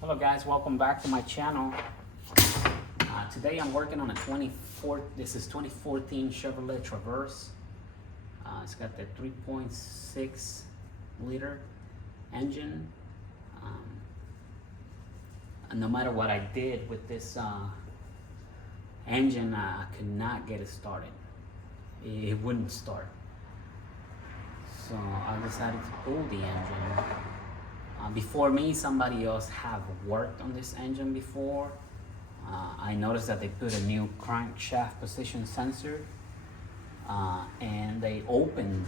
Hello guys, welcome back to my channel. Today I'm working on a 2014 Chevrolet Traverse. It's got the 3.6 liter engine. And no matter what I did with this engine, I could not get it started. It wouldn't start. So I decided to pull the engine. Before me, somebody else have worked on this engine before. I noticed that they put a new crankshaft position sensor, and they opened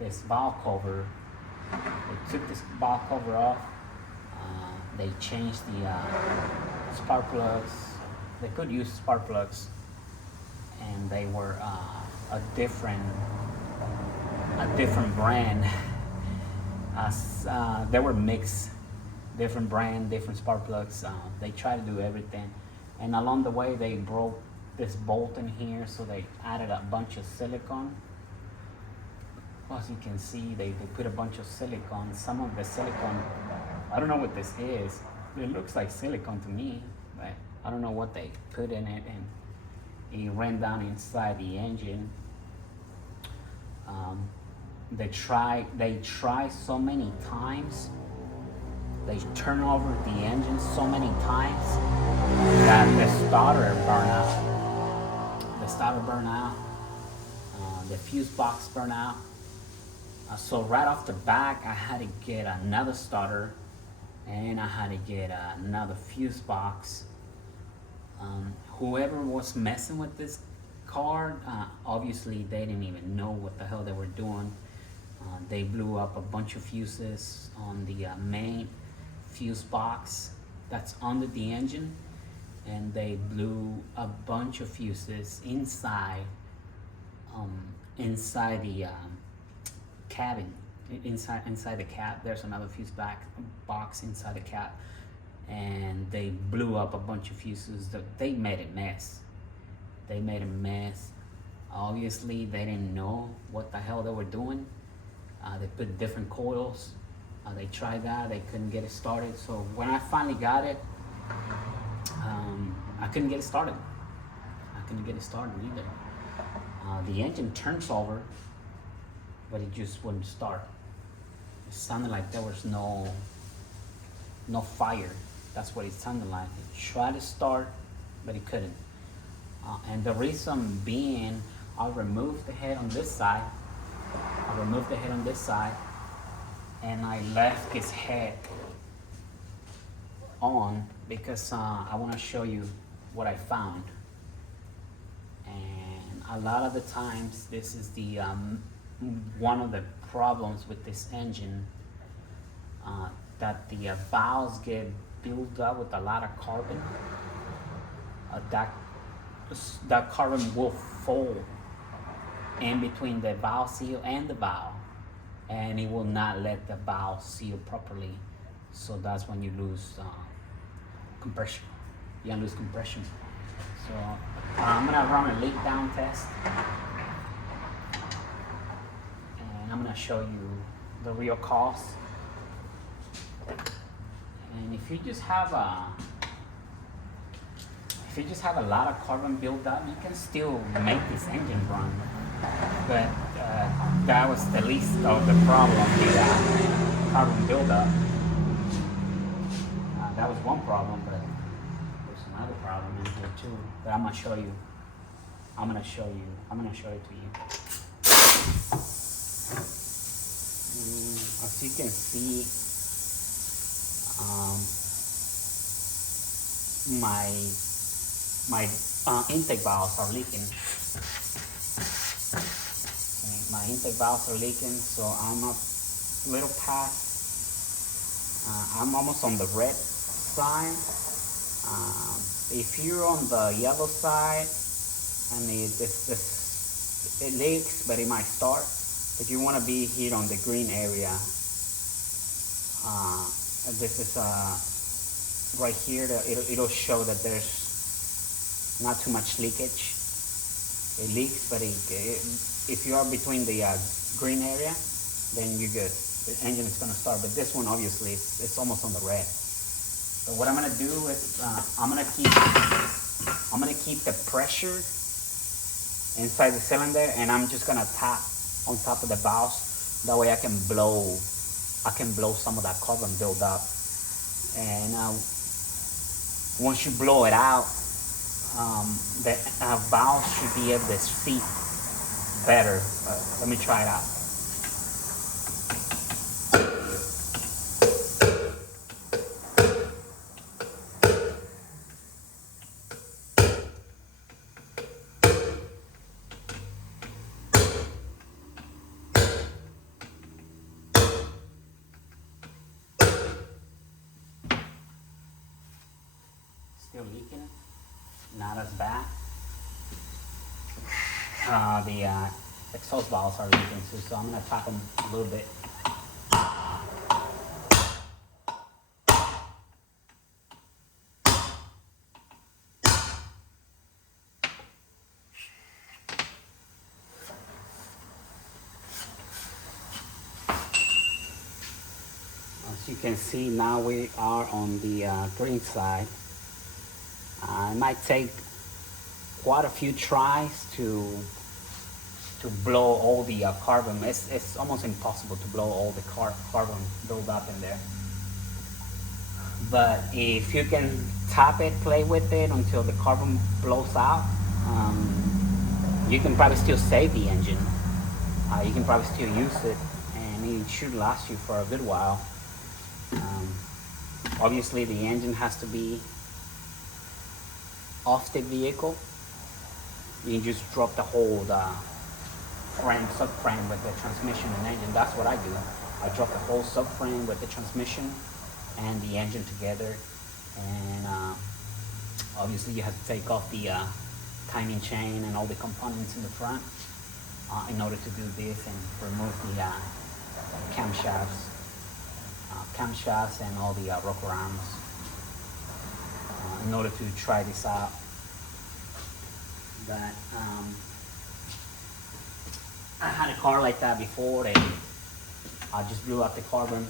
this valve cover. They took this valve cover off. They changed the spark plugs. They could use spark plugs, and they were a different brand. They were mixed, different brand, different spark plugs. They tried to do everything, and along the way they broke this bolt in here, so they added a bunch of silicone. As you can see, they put a bunch of silicone. Some of the silicone, I don't know what this is. It looks like silicone to me, but I don't know what they put in it, and it ran down inside the engine. They try so many times. They turn over the engine so many times that the starter burned out. The starter burned out. The fuse box burned out. So right off the back, I had to get another starter, and I had to get another fuse box. Whoever was messing with this car, obviously they didn't even know what the hell they were doing. They blew up a bunch of fuses on the main fuse box that's under the engine, and they blew a bunch of fuses inside the cabin. Inside the cab, there's another fuse box inside the cab, and they blew up a bunch of fuses. They made a mess. They made a mess. Obviously, they didn't know what the hell they were doing. They put different coils. They tried that. They couldn't get it started. So when I finally got it, I couldn't get it started. I couldn't get it started either. The engine turns over, but it just wouldn't start. It sounded like there was no fire. That's what it sounded like. It tried to start, but it couldn't. And the reason being, I removed the head on this side. And I left this head on because I want to show you what I found. And a lot of the times, this is the one of the problems with this engine, that the valves get built up with a lot of carbon. That carbon will fold in between the valve seal and the valve, and it will not let the valve seal properly. So that's when you lose compression. You lose compression. So I'm gonna run a leak down test, and I'm gonna show you the real cause. And if you just have a lot of carbon buildup, you can still make this engine run. But that was the least of the problem, the carbon buildup. That was one problem, but there's another problem in here too. But I'm gonna show it to you. As you can see, my intake valves are leaking. My intake valves are leaking, so I'm a little past. I'm almost on the red side. If you're on the yellow side and it leaks, but it might start. But you want to be here on the green area. This is right here. It'll show that there's not too much leakage. It leaks, but if you are between the green area, then you're good. The engine is going to start. But this one, obviously, it's almost on the red. So what I'm gonna do is I'm gonna keep the pressure inside the cylinder, and I'm just gonna tap on top of the valves. That way I can blow some of that carbon buildup. And once you blow it out, the valve should be able to seat better. Let me try it out. Still leaking, not as bad. The exhaust valves are leaking too, so I'm gonna tap them a little bit. As you can see, now we are on the green side. It might take quite a few tries to blow all the carbon. It's almost impossible to blow all the carbon buildup in there. But if you can tap it, play with it until the carbon blows out, you can probably still save the engine. You can probably still use it, and it should last you for a good while. Obviously, the engine has to be off the vehicle. You can just drop the whole subframe with the transmission and engine. That's what I do. I drop the whole subframe with the transmission and the engine together. And obviously you have to take off the timing chain and all the components in the front in order to do this, and remove the camshafts and all the rocker arms in order to try this out. But I had a car like that before, and I just blew out the carbon.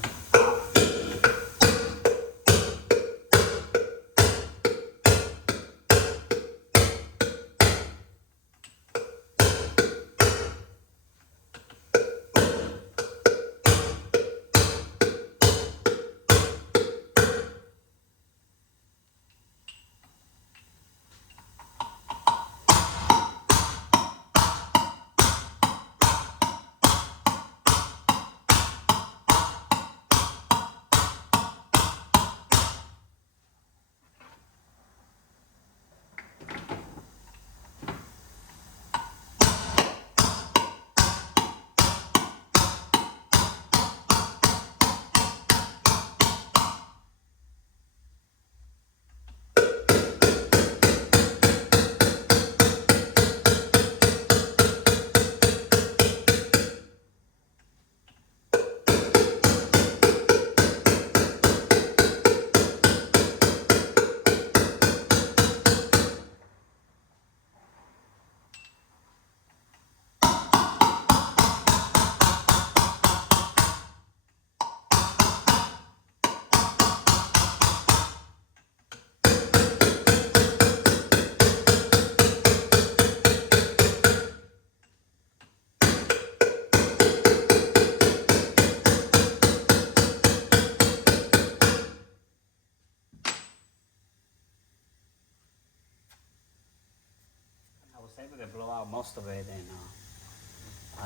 Able to blow out most of it, and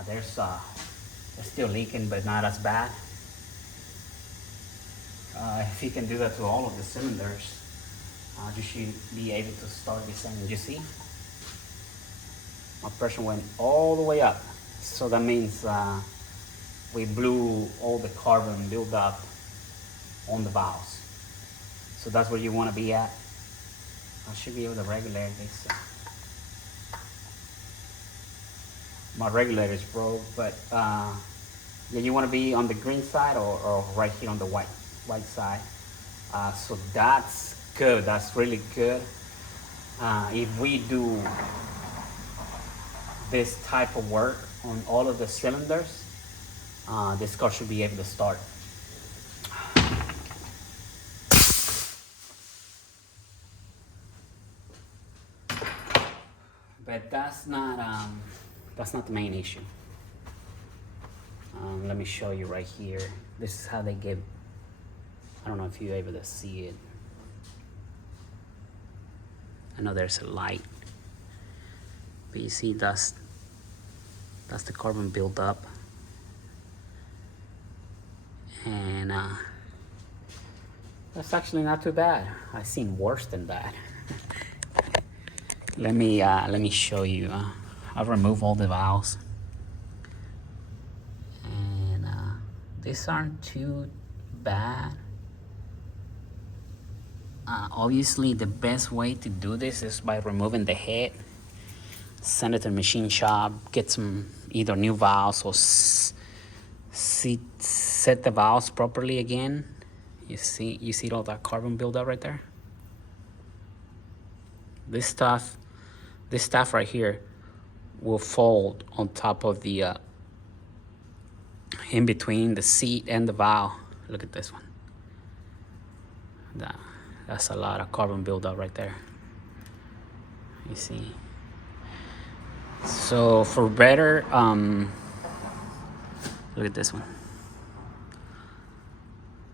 there's still leaking, but not as bad. If you can do that to all of the cylinders, you should be able to start this engine. You see, my pressure went all the way up, so that means we blew all the carbon buildup on the valves. So that's where you want to be at. I should be able to regulate this. My regulator is broke, but yeah, you want to be on the green side or right here on the white side. So that's good. That's really good. If we do this type of work on all of the cylinders, this car should be able to start. But that's not the main issue. Let me show you right here. This is how they give. I don't know if you're able to see it. I know there's a light, but you see that's the carbon buildup, and that's actually not too bad. I've seen worse than that. Let me show you. I'll remove all the valves, and these aren't too bad. Obviously, the best way to do this is by removing the head. Send it to the machine shop, get some either new valves or set the valves properly again. You see all that carbon buildup right there? This stuff right here will fold on top of the in between the seat and the valve. Look at this one. That's a lot of carbon buildup right there. You see. So for better, look at this one.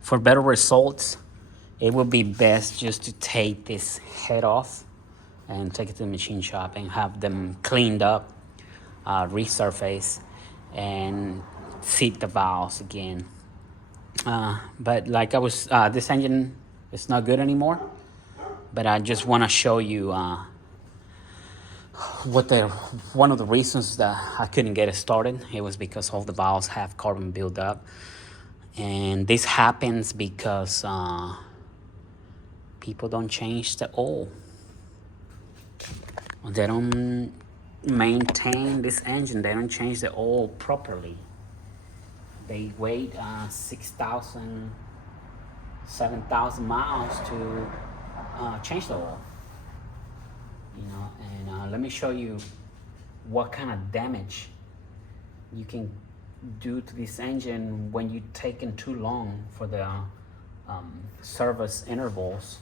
For better results, it would be best just to take this head off and take it to the machine shop and have them cleaned up, resurface, and seat the valves again. But like I was, this engine is not good anymore. But I just want to show you one of the reasons that I couldn't get it started. It was because all the valves have carbon buildup, and this happens because people don't change the oil. They don't maintain this engine. They don't change the oil properly. They wait 6,000, 7,000 miles to change the oil. You know, and let me show you what kind of damage you can do to this engine when you taking too long for the service intervals.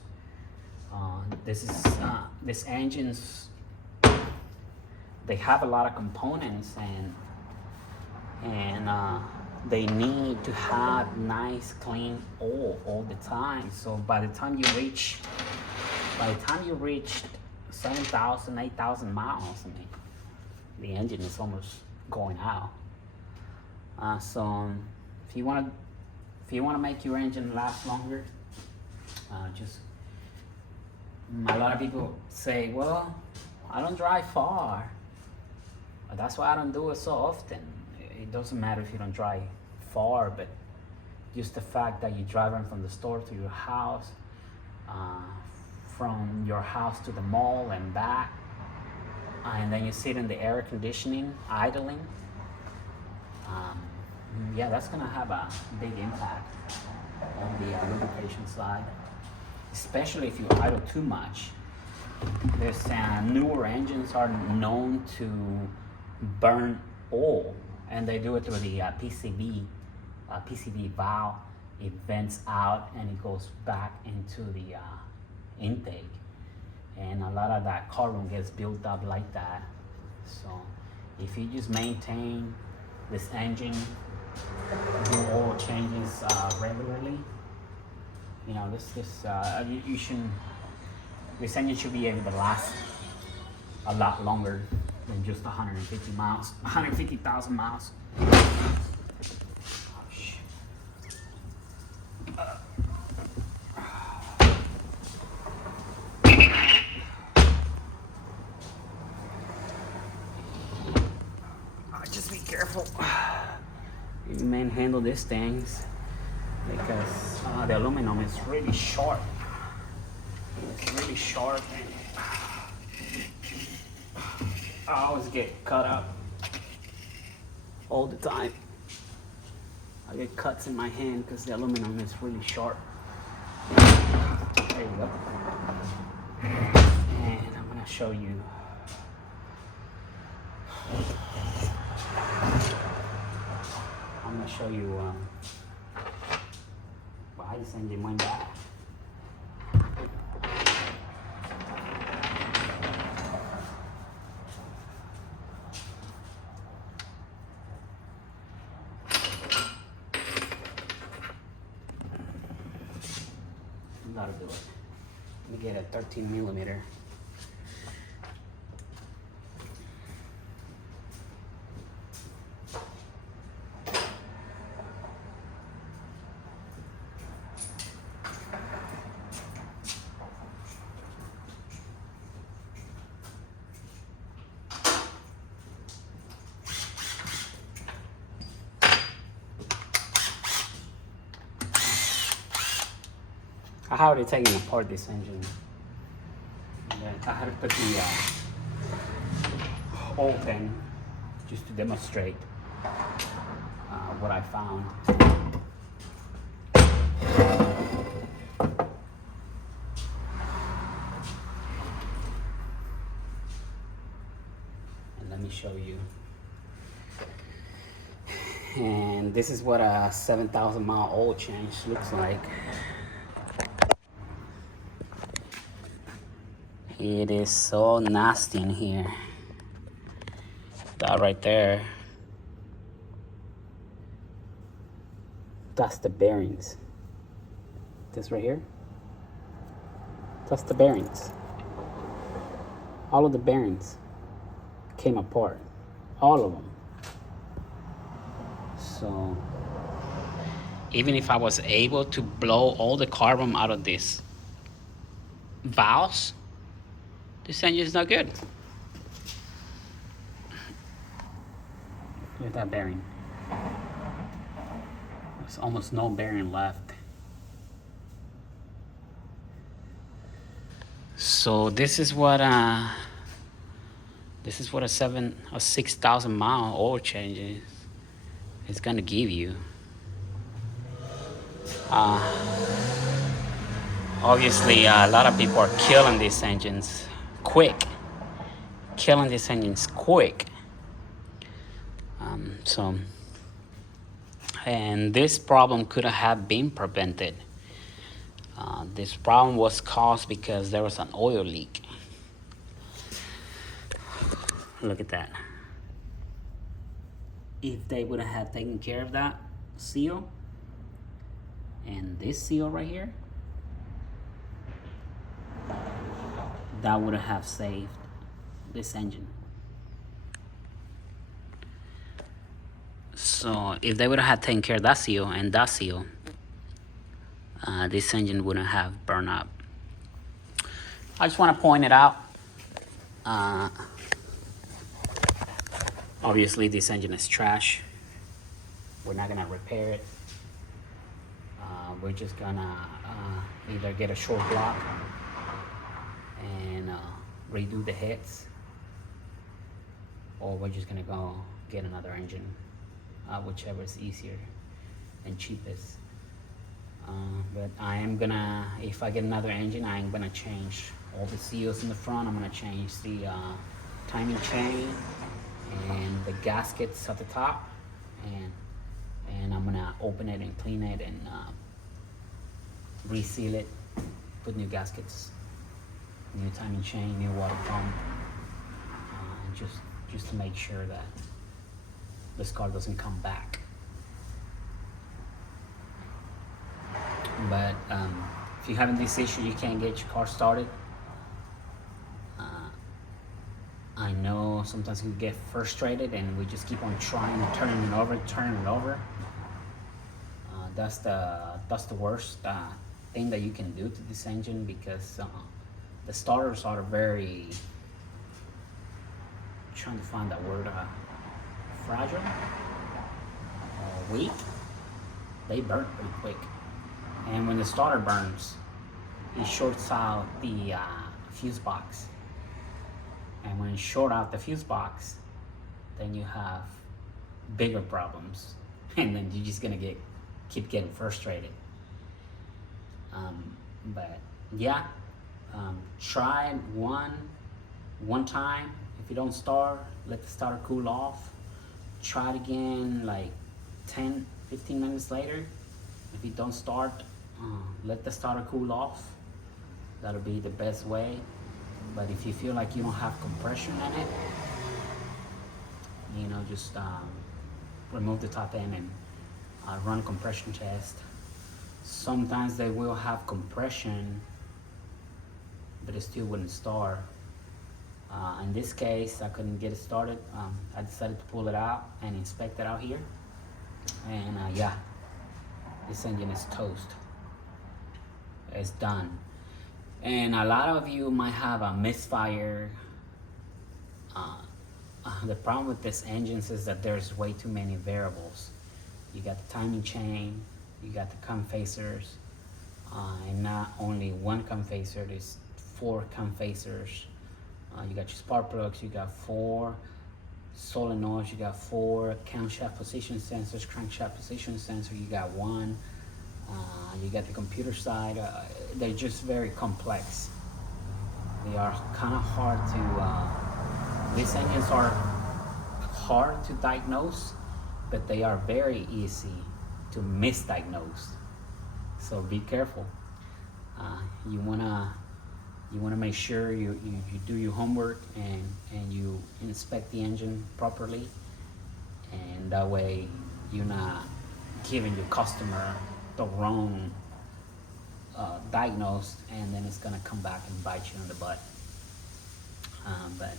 This engines, they have a lot of components, and they need to have nice clean oil all the time. So by the time you reach 7,000, 8,000 miles, I mean, the engine is almost going out. So if you want to make your engine last longer, just a lot of people say, well, I don't drive far. That's why I don't do it so often. It doesn't matter if you don't drive far, but just the fact that you're driving from the store to your house, from your house to the mall and back, and then you sit in the air conditioning idling, yeah, that's gonna have a big impact on the lubrication side, especially if you idle too much. There's newer engines are known to burn oil, and they do it through the PCV valve. It vents out and it goes back into the intake, and a lot of that carbon gets built up like that. So if you just maintain this engine, do oil changes regularly, you know, this engine should be able to last a lot longer than just 150,000 miles. Just be careful. You manhandle these things because the aluminum is really sharp. It's really sharp, and I always get cut up all the time. I get cuts in my hand because the aluminum is really sharp. There you go. And I'm gonna show you. Why this engine went bad. That'll do it. Let me get a 13 millimeter. I already taken apart this engine. And I had to put the whole thing just to demonstrate what I found. And let me show you. And this is what a 7,000 mile oil change looks like. It is so nasty in here. That right there, that's the bearings. This right here, that's the bearings. All of the bearings came apart, all of them. So even if I was able to blow all the carbon out of this valves, this engine is not good. Look at that bearing. There's almost no bearing left. So this is what a 6,000 mile oil change is gonna give you. Obviously, a lot of people are killing these engines quick. And this problem could have been prevented. This problem was caused because there was an oil leak. Look at that. If they would have taken care of that seal and this seal right here, that would have saved this engine. So if they would have taken care of that seal and that seal, this engine wouldn't have burned up. I just want to point it out. Obviously this engine is trash. We're not gonna repair it. We're just gonna either get a short block and redo the heads, or we're just gonna go get another engine, whichever is easier and cheapest. But I am gonna, if I get another engine, I am gonna change all the seals in the front. I'm gonna change the timing chain and the gaskets at the top, and I'm gonna open it and clean it and reseal it, put new gaskets, new timing chain, new water pump, just to make sure that this car doesn't come back. But if you're having this issue, you can't get your car started, I know sometimes we get frustrated and we just keep on trying, turning it over. That's the worst thing that you can do to this engine, because the starters are very, trying to find that word, fragile, weak. They burn pretty quick, and when the starter burns, it shorts out the fuse box. And when you short out the fuse box, then you have bigger problems, and then you're just gonna keep getting frustrated. But yeah, try it one time. If you don't start, let the starter cool off. Try it again like 10-15 minutes later. If you don't start, let the starter cool off. That'll be the best way. But if you feel like you don't have compression in it, just remove the top end and run a compression test Sometimes they will have compression, but it still wouldn't start. In this case, I couldn't get it started. I decided to pull it out and inspect it out here. And yeah, this engine is toast. It's done. And a lot of you might have a misfire. The problem with this engine is that there's way too many variables. You got the timing chain, you got the cam phasers, and not only one cam phaser, there's 4 cam phasers. You got your spark plugs, you got 4 solenoids, you got 4 camshaft position sensors, crankshaft position sensor, you got 1. You got the computer side. They're just very complex. They are kind of hard to, these engines are hard to diagnose, but they are very easy to misdiagnose. So be careful. You wanna make sure you do your homework and you inspect the engine properly, and that way you're not giving your customer the wrong diagnosed, and then it's gonna come back and bite you in the butt. But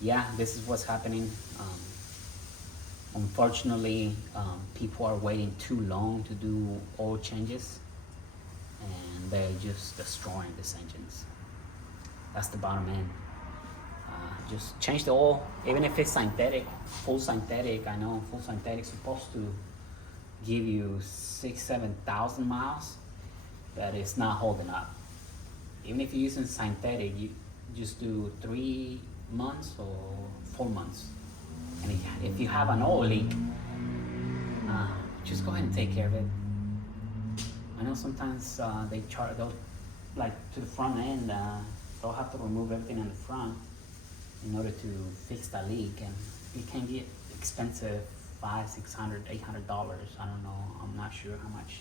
yeah, this is what's happening. Unfortunately, people are waiting too long to do oil changes, and they're just destroying these engines. That's the bottom end. Just change the oil, even if it's synthetic, full synthetic. I know full synthetic is supposed to give you 6,000-7,000 miles, but it's not holding up. Even if you're using synthetic, you just do 3 months or 4 months. And if you have an oil leak, just go ahead and take care of it. I know sometimes they'll, like to the front end, they'll have to remove everything in the front in order to fix that leak, and it can get expensive, $500, $600, $800. I don't know. I'm not sure how much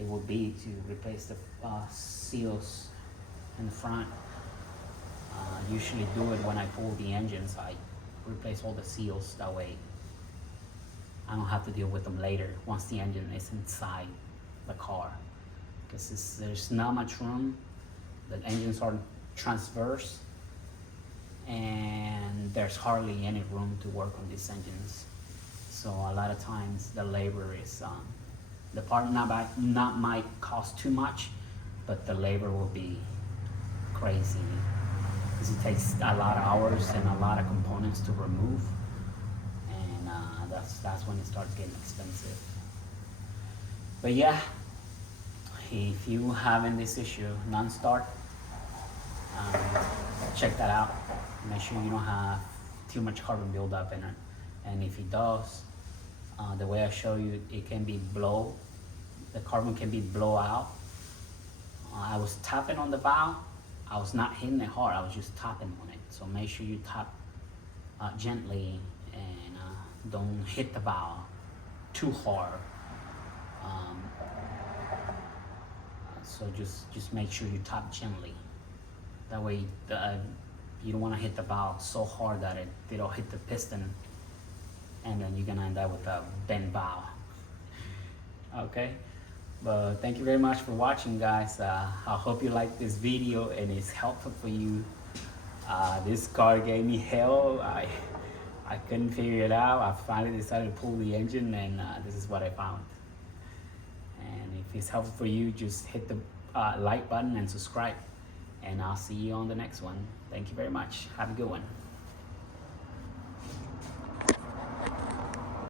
it will be to replace the seals in the front. I usually do it when I pull the engines. I replace all the seals. That way I don't have to deal with them later once the engine is inside the car, because there's not much room. The engines are transverse, and there's hardly any room to work on these engines. So a lot of times the labor is the part not might cost too much, but the labor will be crazy, because it takes a lot of hours and a lot of components to remove, and that's when it starts getting expensive. But yeah, if you having this issue, non-start, check that out. Make sure you don't have too much carbon buildup in it, and if it does, the way I show you, it can be the carbon can be blow out. I was tapping on the valve. I was not hitting it hard, I was just tapping on it. So make sure you tap gently, and don't hit the valve too hard. So just make sure you tap gently. That way you don't want to hit the valve so hard that it'll hit the piston, and then you're gonna end up with a bent valve. Okay, but thank you very much for watching, guys. I hope you like this video and it's helpful for you. This car gave me hell. I couldn't figure it out. I finally decided to pull the engine, and this is what I found. And if it's helpful for you, just hit the like button and subscribe, and I'll see you on the next one. Thank you very much. Have a good one.